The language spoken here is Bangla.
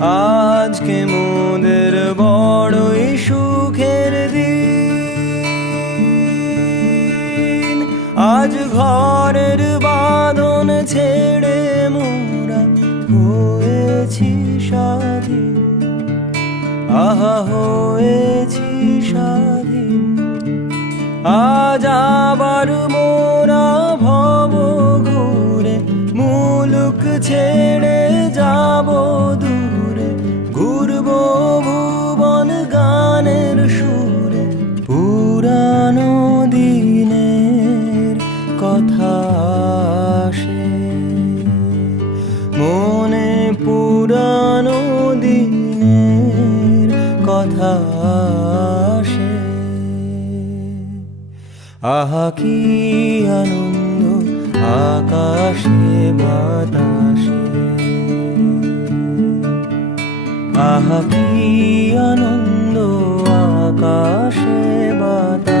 আজকে মোদের বড়ই সুখের দিন। আজ ঘরের বাঁধন ছেড়ে মোরা হয়েছি স্বাধীন, আহা হয়েছি স্বাধীন। আজ আবার মোরা ভব ঘুরে মুলুক ছেড়ে যাব দূরে, ঘুরবো ভুবন গানের সুরে। পুরানো দিনের কথা আসে মনে, পুরানো দিনের কথা আসে। আহা কি আনন্দ আকাশে বাতাসে, আহা কি আনন্দ আকাশে বাতাসে।